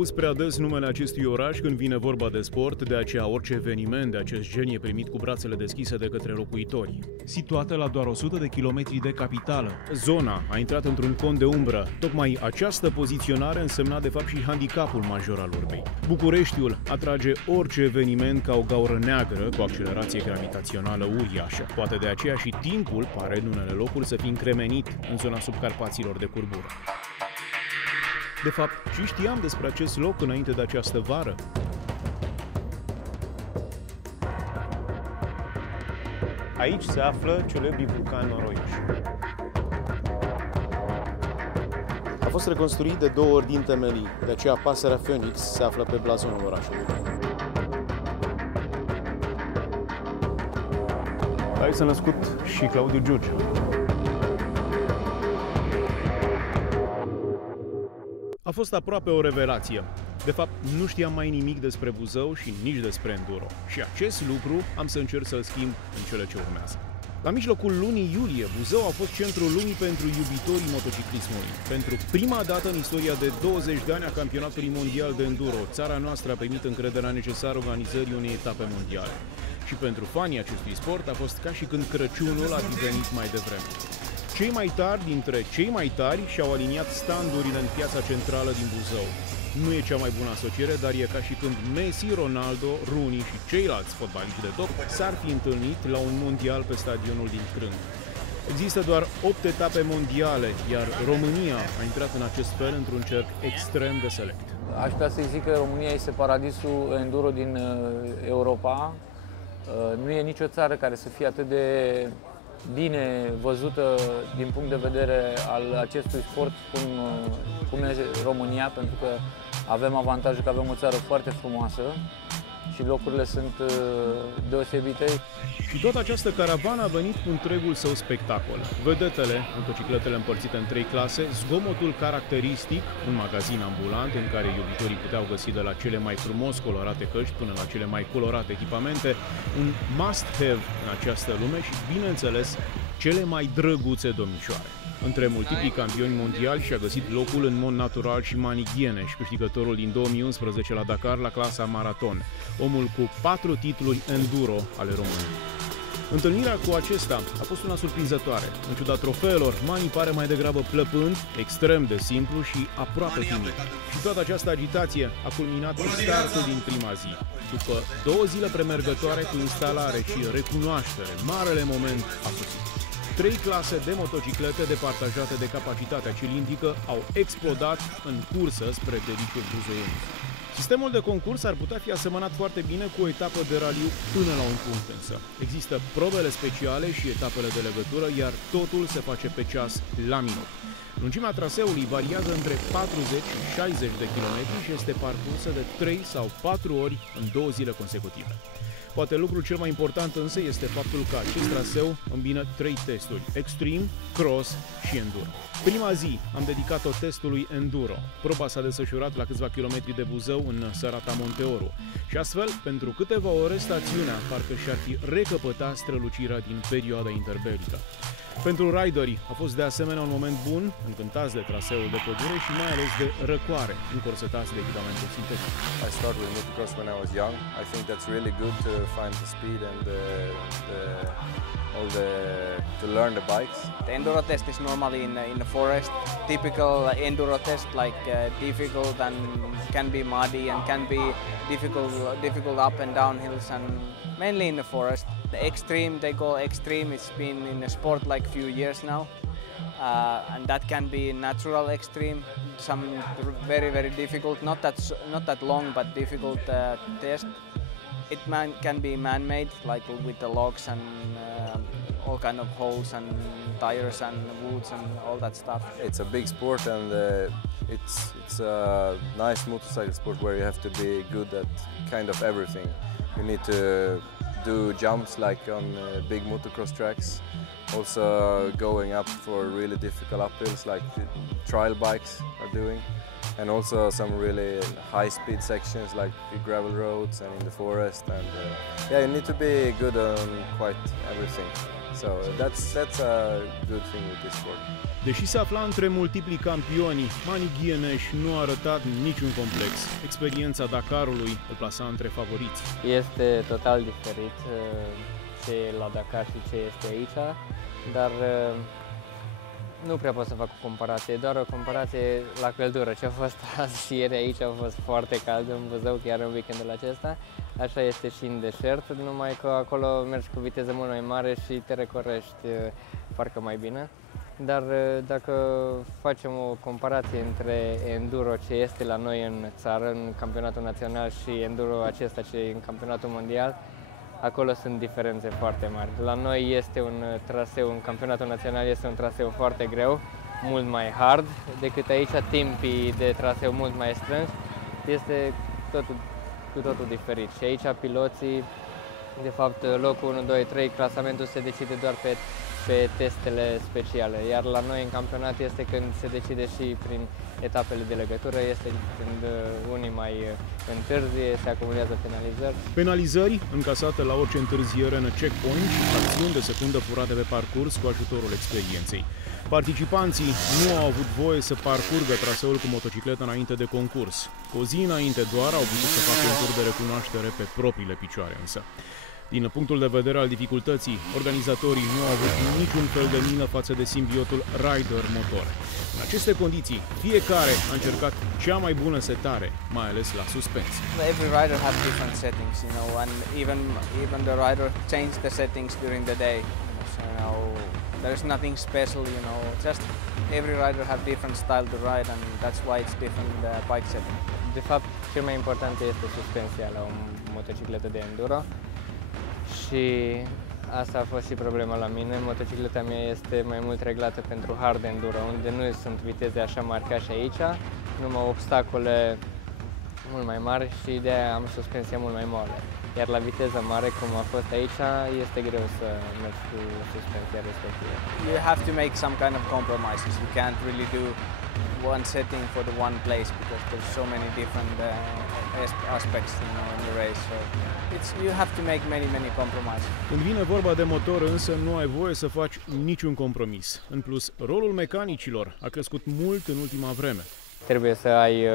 auzi prea des numele acestui oraș când vine vorba de sport, de aceea orice eveniment de acest gen e primit cu brațele deschise de către locuitori. Situată la doar 100 de kilometri de capitală, zona a intrat într-un cont de umbră. Tocmai această poziționare însemna de fapt și handicapul major al urbei. Bucureștiul atrage orice eveniment ca o gaură neagră cu accelerație gravitațională uriașă. Poate de aceea și timpul pare în unele locuri să fie încremenit în zona subcarpaților de curbură. De fapt, și știam despre acest loc înainte de această vară? Aici se află celebrii vulcani noroioși. A fost reconstruit de 2 ori din temelii, de aceea pasărea Phoenix se află pe blazonul orașului. Aici s-a născut și Claudiu Giurgiu. A fost aproape o revelație. De fapt, nu știam mai nimic despre Buzău și nici despre enduro. Și acest lucru am să încerc să-l schimb în cele ce urmează. La mijlocul lunii iulie, Buzău a fost centrul lumii pentru iubitorii motociclismului. Pentru prima dată în istoria de 20 de ani a campionatului mondial de enduro, țara noastră a primit încrederea necesară organizării unei etape mondiale. Și pentru fanii acestui sport a fost ca și când Crăciunul a venit mai devreme. Cei mai tari dintre cei mai tari și-au aliniat standurile în piața centrală din Buzău. Nu e cea mai bună asociere, dar e ca și când Messi, Ronaldo, Rooney și ceilalți fotbaliști de top s-ar fi întâlnit la un mondial pe stadionul din Crâng. Există doar 8 etape mondiale, iar România a intrat în acest fel într-un cerc extrem de select. Aș putea să zic că România este paradisul enduro din Europa. Nu e nicio țară care să fie atât de bine văzută din punct de vedere al acestui sport cum e România, pentru că avem avantajul că avem o țară foarte frumoasă și locurile sunt deosebite. Și toată această caravană a venit cu întregul său spectacol. Vedetele, motocicletele împărțite în 3 clase, zgomotul caracteristic, un magazin ambulant în care iubitorii puteau găsi de la cele mai frumos colorate căști până la cele mai colorate echipamente, un must-have în această lume și, bineînțeles, cele mai drăguțe domnișoare. Între multiplii campioni mondiali și-a găsit locul în mod natural și Mani Gieneș, câștigătorul din 2011 la Dakar la clasa maraton, omul cu 4 titluri enduro ale României. Întâlnirea cu acesta a fost una surprinzătoare. În ciuda trofeelor, Mani pare mai degrabă plăpând, extrem de simplu și aproape timid. Și toată această agitație a culminat cu startul din prima zi. După 2 zile premergătoare cu instalare și recunoaștere, marele moment a sosit. 3 clase de motociclete departajate de capacitatea cilindrică au explodat în cursă spre deliciul buzoienilor. Sistemul de concurs ar putea fi asemănat foarte bine cu o etapă de raliu până la un punct însă. Există probele speciale și etapele de legătură, iar totul se face pe ceas la minut. Lungimea traseului variază între 40 și 60 de kilometri și este parcursă de 3 sau 4 ori în 2 zile consecutive. Poate lucrul cel mai important însă este faptul că acest traseu îmbină 3 testuri: Extreme, Cross și Enduro. Prima zi am dedicat-o testului Enduro. Proba s-a desfășurat la câțiva kilometri de Buzău, în Sărata Monteoru. Și astfel, pentru câteva ore, stațiunea parcă și-ar fi recăpătat strălucirea din perioada interbelică. Pentru rideri a fost de asemenea un moment bun, încântați de traseul de pădure și mai ales de răcoare, încorsetați de echipamentul sintetic. I started with motocross when I was young. I think that's really good to find the speed and to learn the bikes. The enduro test is normally in the forest. Typical enduro test, like difficult and can be muddy and can be difficult up and down hills, and mainly in the forest. The extreme, they call extreme, it's been in the sport like few years now, and that can be natural extreme, some very difficult, not that long but difficult test. It can be man-made, like with the logs and all kind of holes and tires and woods and all that stuff. It's a big sport, and it's a nice motorcycle sport where you have to be good at kind of everything. You need to do jumps like on big motocross tracks, also going up for really difficult uphills like the trial bikes are doing. and also some really high-speed sections like gravel roads and in the forest. And yeah, you need to be good on quite everything. So that's a good thing with this sport. Deși se afla între multipli campioni, Mani Ghieneș nu a arătat niciun complex. Experiența Dakarului îl plasa între favoriți. Este total diferit ce e la Dakar și ce este aici, dar nu prea pot să fac o comparație, doar o comparație la căldură. Ce a fost azi și ieri aici a fost foarte cald în Buzău, chiar în weekendul acesta. Așa este și în deșert, numai că acolo mergi cu viteză mult mai mare și te recorești parcă mai bine. Dar dacă facem o comparație între enduro ce este la noi în țară, în campionatul național, și enduro acesta ce e în campionatul mondial, acolo sunt diferențe foarte mari. La noi este un traseu, în campionatul național este un traseu foarte greu, mult mai hard, decât aici timpii de traseu mult mai strânși. Este cu totul diferit. Și aici piloții, de fapt, locul 1, 2, 3, clasamentul se decide doar pe testele speciale, iar la noi în campionat este când se decide și prin etapele de legătură, este când unii mai întârzie, se acumulează penalizări. Penalizări încasate la orice întârziere în checkpoint și fracțiuni de secundă furate pe parcurs cu ajutorul experienței. Participanții nu au avut voie să parcurgă traseul cu motocicletă înainte de concurs. Cu o zi înainte doar au putut să facă un tur de recunoaștere pe propriile picioare însă. Din punctul de vedere al dificultății, organizatorii nu au avut niciun fel de mină față de simbiotul rider-motor. În aceste condiții, fiecare a încercat cea mai bună setare, mai ales la suspensie. Every rider has different settings, you know, and even the rider changes the settings during the day. So, you know, there is nothing special, you know, just every rider have different style to ride, and that's why it's different bike setting. De fapt, cel mai important este suspensia la o motocicletă de enduro. Și asta a fost și problema la mine. Motocicleta mea este mai mult reglată pentru hard enduro, unde nu sunt viteze așa mari ca și aici, numai obstacole mult mai mari și de aia am suspensia mult mai moale. Iar la viteză mare, cum a fost aici, este greu să mergi cu suspensia respectivă. You have to make some kind of compromises. You can't really do one setting for the one place because there's so many different aspects in the race. So you have to make many compromises. Când vine vorba de motor însă nu ai voie să faci niciun compromis. În plus, rolul mecanicilor a crescut mult în ultima vreme. Trebuie să ai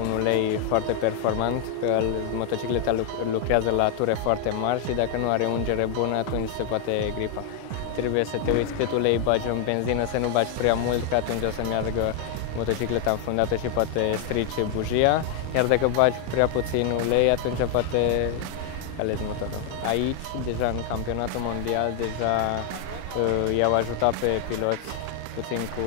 un ulei foarte performant, că motocicleta lucrează la ture foarte mari și dacă nu are ungere bună, atunci se poate gripa. Trebuie să te uiți cât ulei bagi în benzină, să nu bagi prea mult, că atunci o să meargă motocicleta înfundată și poate strice bujia, iar dacă bagi prea puțin ulei, atunci poate calezi motorul. Aici, deja în campionatul mondial, deja i-au ajutat pe piloți puțin cu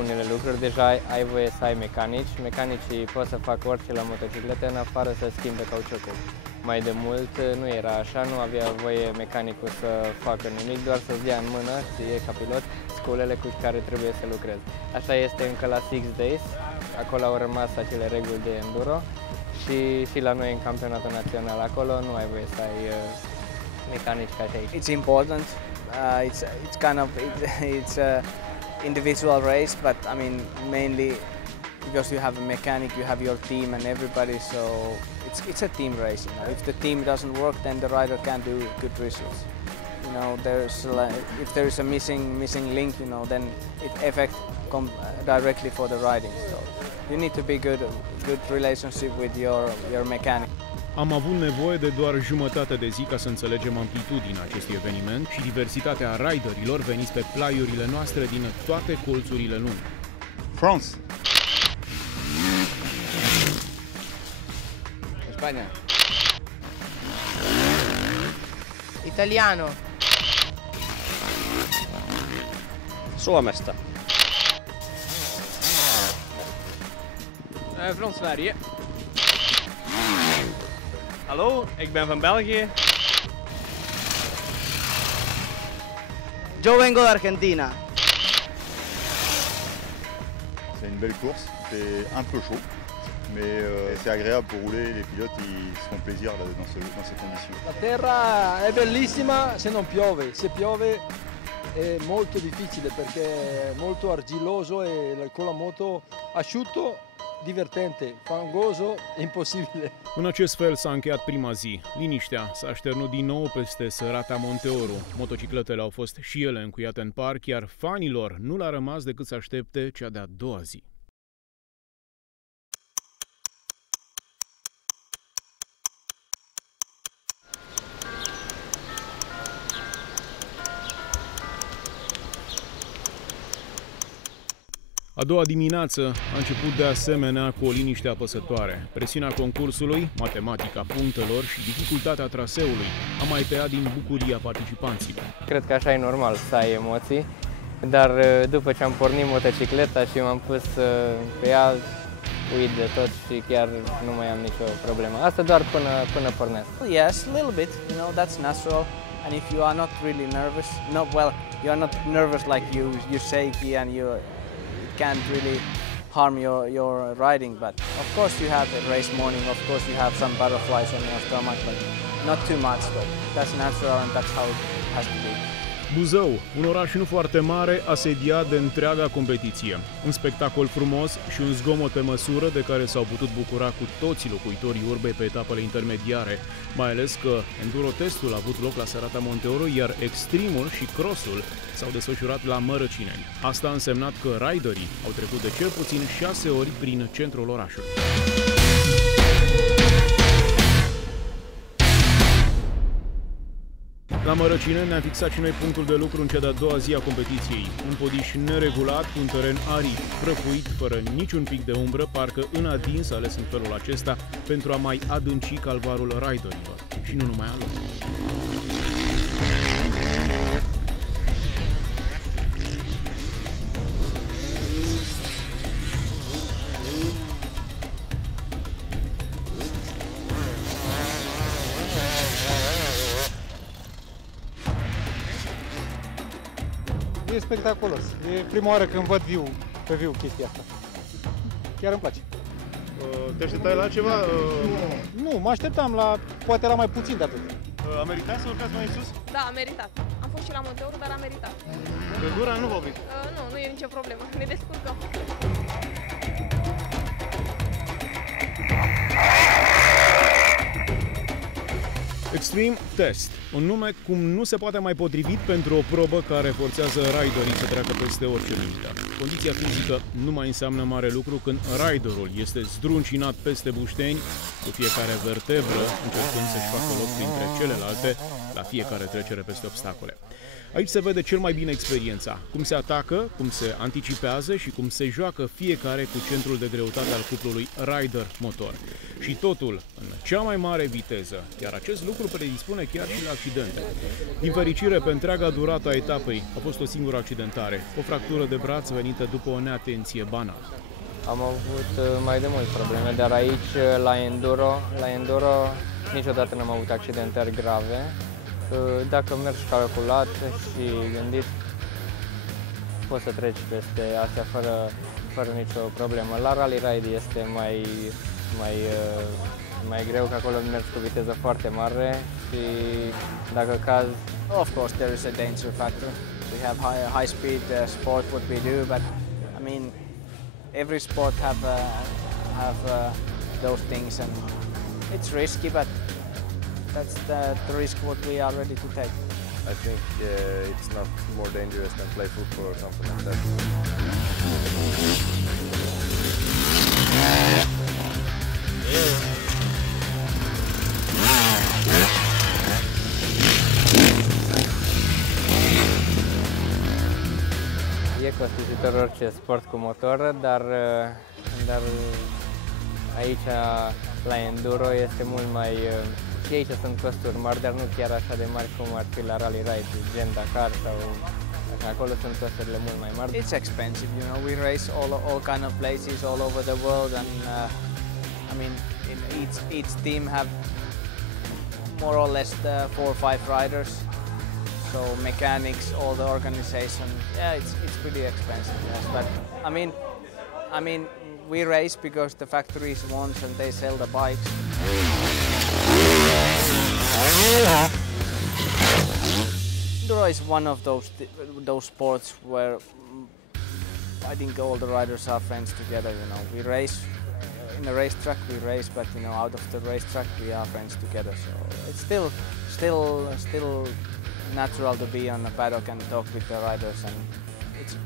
unele lucruri. Deja ai voie să ai mecanici. Mecanicii pot să facă orice la motocicletă, în afară să schimbe cauciucul. Mai de mult nu era așa, nu avea voie mecanicul să facă nimic, doar să-ți dea în mână, ție ca pilot, sculele cu care trebuie să lucrezi. Așa este încă la Six Days, acolo au rămas acele reguli de enduro și la noi în campionatul național, acolo nu ai voie să ai mecanici ca și aici. It's important. It's kind of it's a individual race, but I mean mainly because you have a mechanic, you have your team and everybody, so it's a team race. You know, if the team doesn't work, then the rider can't do good results. You know, if there is a missing link, you know, then it affects directly for the riding. So you need to be good relationship with your mechanic. Am avut nevoie de doar jumătate de zi ca să înțelegem amplitudinea acestui eveniment și diversitatea riderilor veniți pe plaiurile noastre din toate colțurile lumii. France. Spagna. Italiano. Suomesta. Van Sverige. Hallo, ik ben van België. Yo vengo de Argentina. C'est une belle course, c'est un peu chaud, mais c'est agréable pour rouler, les pilotes ils se font plaisir dans ces conditions. La terra è bellissima se non piove, se piove è molto difficile perché è molto argilloso e con la moto asciutto, divertente, fangoso, imposibil. În acest fel s-a încheiat prima zi. Liniștea s-a așternut din nou peste Serata Monteoro. Motocicletele au fost și ele încuiate în parc, iar fanilor nu le-a rămas decât să aștepte cea de-a doua zi. A doua dimineață a început de asemenea cu o liniște apăsătoare. Presiunea concursului, matematica punctelor și dificultatea traseului a mai tăiat din bucuria participanților. Cred că așa e normal să ai emoții, dar după ce am pornit motocicleta și m-am pus pe ea, uit de tot și chiar nu mai am nicio problemă. Asta doar până pornesc. Yes, a little bit, you know, that's natural. And if you are not really nervous, you are not nervous like you're shaky and you can't really harm your riding, but of course you have a race morning, of course you have some butterflies on your stomach, but not too much, but that's natural and that's how it has to be. Buzău, un oraș nu foarte mare, asediat de întreaga competiție. Un spectacol frumos și un zgomot pe măsură de care s-au putut bucura cu toții locuitorii urbei pe etapele intermediare, mai ales că enduro-testul a avut loc la Serata Monteoro, iar extremul și crossul s-au desfășurat la Mărăcineni. Asta a însemnat că riderii au trecut de cel puțin 6 ori prin centrul orașului. La Mărăcineni ne-am fixat și noi punctul de lucru în cea de-a doua zi a competiției. Un podiș neregulat, cu un teren arid, prăfuit, fără niciun pic de umbră, parcă în adins ales în felul acesta pentru a mai adânci calvarul riderilor. Și nu numai a lor. E spectaculos. E prima oară când văd pe viu chestia asta. Chiar îmi place. Te așteptai la ceva? Nu, mă așteptam la, poate la mai puțin de atât. A meritat să urcați mai sus? Da, a meritat. Am fost și la Monteoro, dar a meritat. Căldura nu vă oblic? Nu e nicio problemă. Ne descurcăm. Extreme Test, un nume cum nu se poate mai potrivit pentru o probă care forțează riderii să treacă peste orice limită. Condiția fizică nu mai înseamnă mare lucru când riderul este zdruncinat peste bușteni, cu fiecare vertebră încercând să-și facă loc printre celelalte la fiecare trecere peste obstacole. Aici se vede cel mai bine experiența, cum se atacă, cum se anticipează și cum se joacă fiecare cu centrul de greutate al cuplului rider-motor. Și totul în cea mai mare viteză, iar acest lucru predispune chiar și la accidente. Din fericire, pe întreaga durată a etapei a fost o singură accidentare, o fractură de braț venită după o neatenție banală. Am avut mai de mult probleme, dar aici la enduro niciodată n-am avut accidentări grave. Dacă mergi calculat și gândit, poți să treci peste astea fără nicio problemă. La rally ride este mai greu, că acolo mergi cu viteză foarte mare și dacă cazi... Of course there is a danger factor. We have high speed sport what we do, but I mean every sport have those things and it's risky, but that's the risk what we are ready to take. I think it's not more dangerous than play football or something like that. E costisitor orice sport cu motor, dar aici la enduro este mult mai... Și aici sunt costuri mari, dar nu chiar așa de mari cum ar fi la rally ride, gen Dakar sau acolo sunt costurile mult mai mari. It's expensive, you know. We race all kind of places all over the world, and I mean, each team have more or less 4 or 5 riders. So mechanics, all the organization, yeah, it's pretty expensive. Yes, but I mean, we race because the factories want and they sell the bikes. enduro is one of those sports where I think all the riders are friends together. You know, we race in a racetrack, we race, but you know, out of the racetrack, we are friends together. So it's still natural to be on a paddock and talk with the riders, and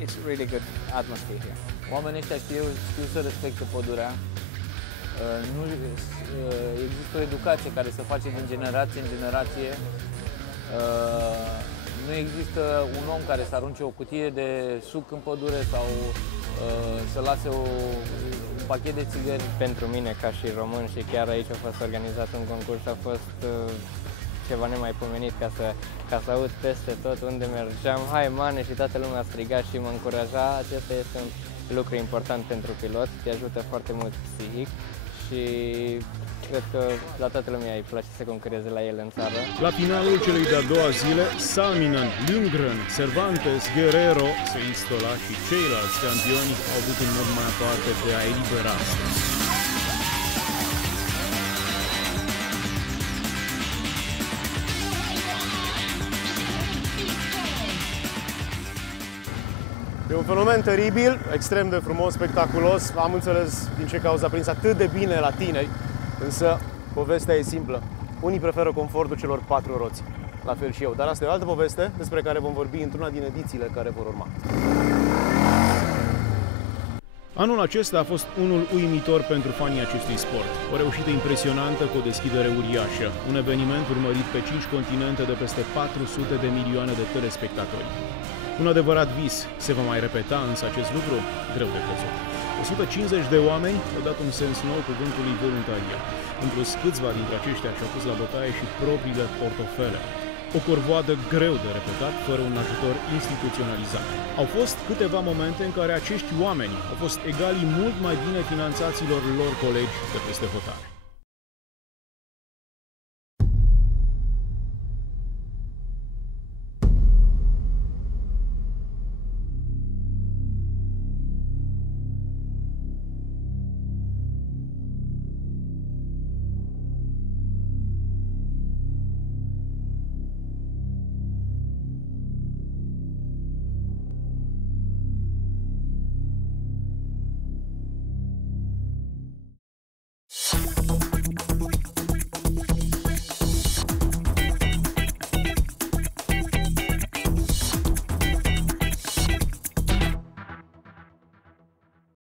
it's really good atmosphere here. Oamenii ăștia știu să respecte pădurea. Nu există o educație care se face din generație în generație. Nu există un om care să arunce o cutie de suc în pădure sau să lase un pachet de țigări. Pentru mine, ca și român, și chiar aici a fost organizat un concurs, a fost ceva nemaipomenit ca să aud peste tot unde mergeam, hai mane, și toată lumea a strigat și mă încuraja. Acesta este un lucru important pentru pilot, te ajută foarte mult psihic și cred că la toată lumea îi place să concureze la el în țară. La finalul celei de-a doua zile, Salminen, Lundgren, Cervantes, Guerrero, Seistola și ceilalți campioni au avut în mod mai aparte de a elibera. E un fenomen teribil, extrem de frumos, spectaculos. Am înțeles din ce cauză a prins atât de bine la tineri, însă povestea e simplă. Unii preferă confortul celor 4 roți, la fel și eu. Dar asta e o altă poveste despre care vom vorbi într-una din edițiile care vor urma. Anul acesta a fost unul uimitor pentru fanii acestui sport. O reușită impresionantă cu o deschidere uriașă. Un eveniment urmărit pe 5 continente de peste 400 de milioane de telespectatori. Un adevărat vis. Se va mai repeta însă acest lucru? Greu de crezut. 150 de oameni au dat un sens nou cuvântului voluntariat. În plus, câțiva dintre aceștia și-au pus la bătaie și propriile portofele. O corvoadă greu de repetat, fără un ajutor instituționalizat. Au fost câteva momente în care acești oameni au fost egali mult mai bine finanțaților lor colegi de peste hotare.